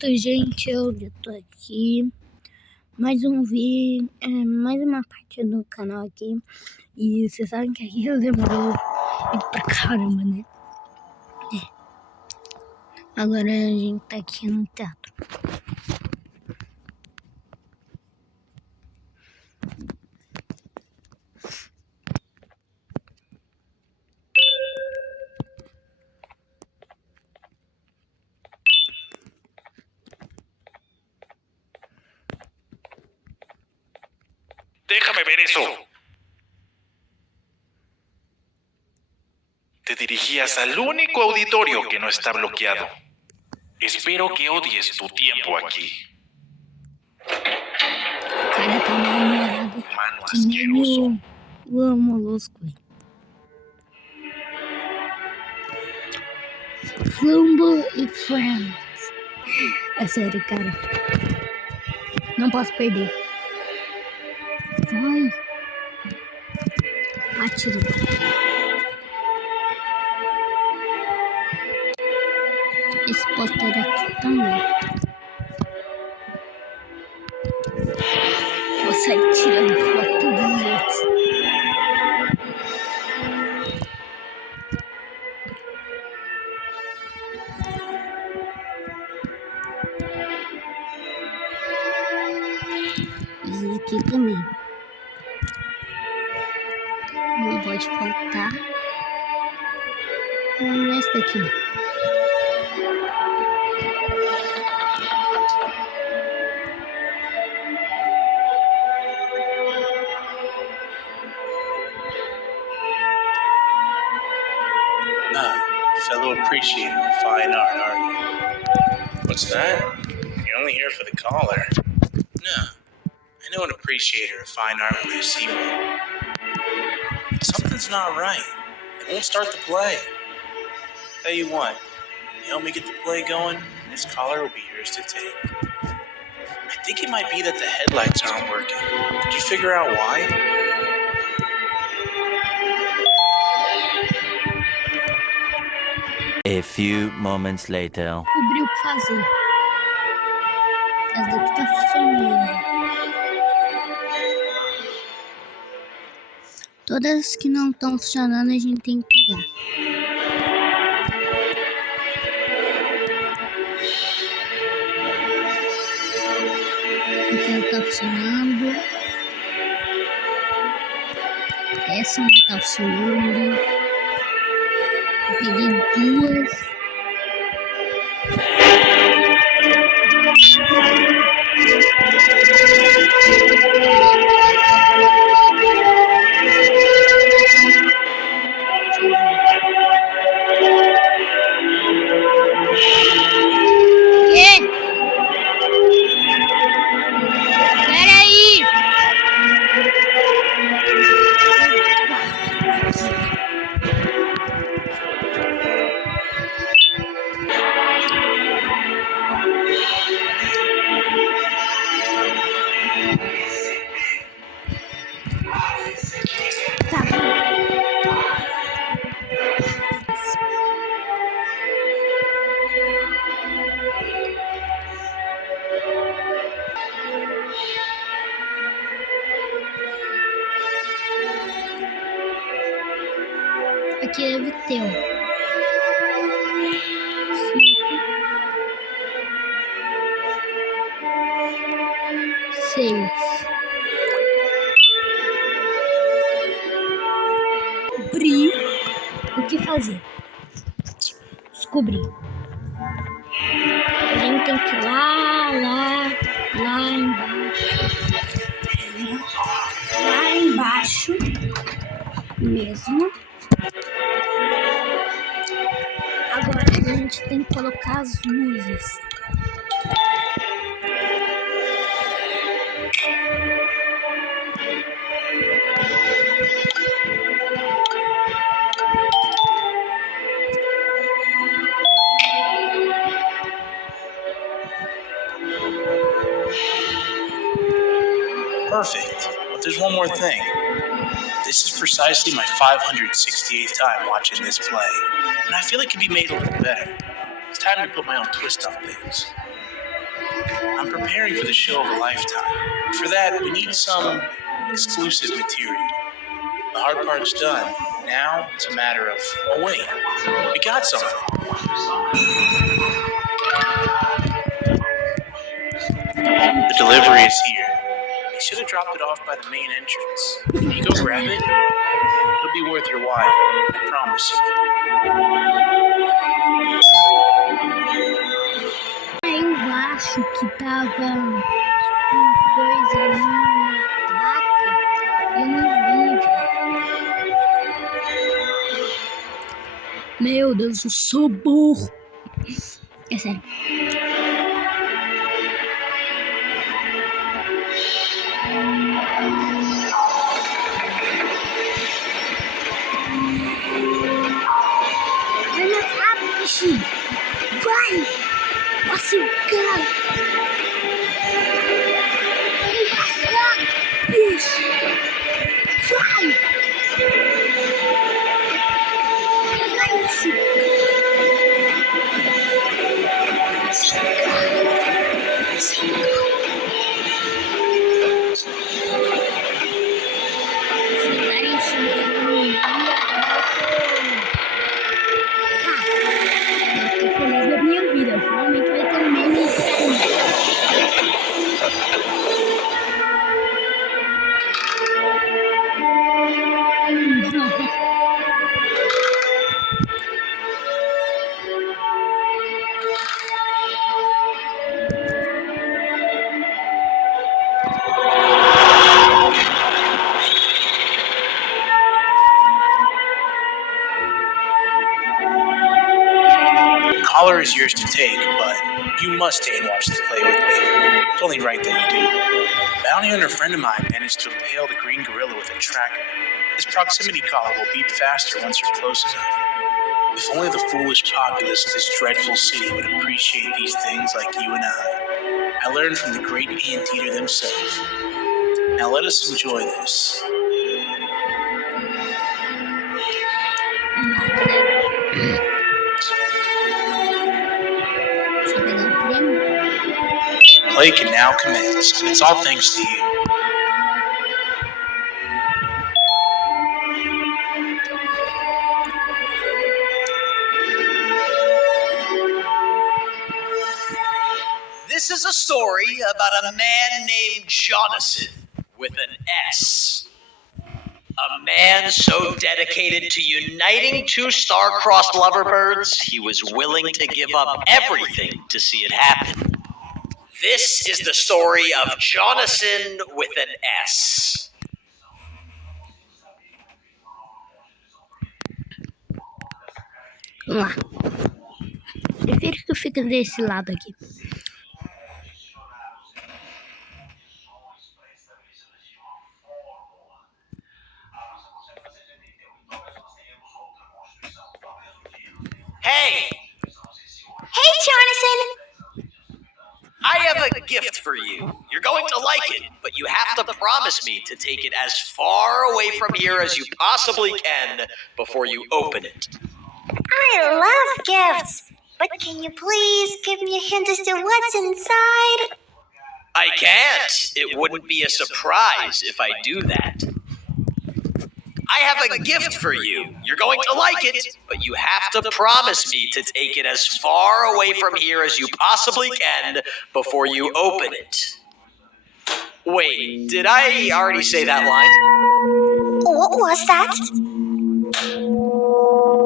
Gente, eu tô aqui, mais mais uma parte do canal aqui, e vocês sabem que aqui eu demorou muito pra caramba, né? Agora a gente tá aqui no teatro. Déjame ver eso. Te dirigías al único auditorio que no está bloqueado. Espero que odies tu tiempo aquí. Cara, tá namorado. Humano Que nem asqueroso. o molusco. Flumbo e Friends. É sério, cara. Não posso perder. Vai. Atira. Esse pôster aqui também. Vou sair tirando foto dos outros. Esse aqui também. Não pode faltar. Esse daqui não. Fellow appreciator of fine art, are you? What's that? You're only here for the collar. No. I know an appreciator of fine art when I see one. Something's not right. It won't start the play. Tell you what, you help me get the play going, this collar will be yours to take. I think it might be that the headlights aren't working. Did you figure out why? A few moments later. Descobri o que fazer. Essa daqui tá funcionando. Todas que não estão funcionando a gente tem que pegar. Aquela tá funcionando. Essa não tá funcionando. Eu peguei duas. Peraí! Tá. Aqui deve ter, ó. 5, 6. Descobri o que fazer. Descobri. A gente tem que ir lá embaixo. Lá embaixo mesmo. Agora a gente tem que colocar as luzes. Perfect. But there's one more thing. This is precisely my 568th time watching this play, and I feel it could be made a little better. It's time to put my own twist on things. I'm preparing for the show of a lifetime. For that, we need some exclusive material. The hard part's done. Now it's a matter of, oh wait, we got something. The delivery is here. You should have dropped it off by the main entrance. Can you go grab it? It'll be worth your while. I promise you. Eu acho que tava coisa ali na placa e eu não vi, velho. Meu Deus, eu sou burro. É sério. Vai mais rápido, bichinho. Vai! Nossa, cara! Vai mais rápido, bicho! Vai! Vai, esse Collar is yours to take, but you must stay and watch the play with me. It's only right that you do. A bounty hunter friend of mine managed to impale the green gorilla with a tracker. This proximity collar will beep faster once you're close enough. If only the foolish populace of this dreadful city would appreciate these things like you and I learned from the great anteater themselves. Now let us enjoy this. Play can now commence, and it's all thanks to you. This is a story about a man named Jonathan with an S. A man so dedicated to uniting two star-crossed loverbirds, he was willing to give up everything to see it happen. This is the story of Jonathan with an S. Vamos lá. Prefiro que eu fique desse lado aqui. Hey! Hey, Jonathan! I have a gift for you. You're going to like it, but you have to promise me to take it as far away from here as you possibly can before you open it. I love gifts, but can you please give me a hint as to what's inside? I can't. It wouldn't be a surprise if I do that. I have a gift for you. You're going to like it, but you have to promise me to take it as far away from here as you possibly can before you open it. Wait, did I already say that line? What was that?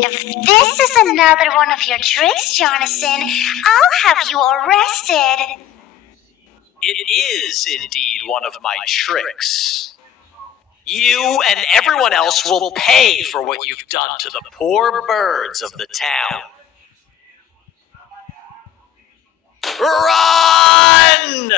If this is another one of your tricks, Jonathan, I'll have you arrested. It is indeed one of my tricks. You and everyone else will pay for what you've done to the poor birds of the town. Run!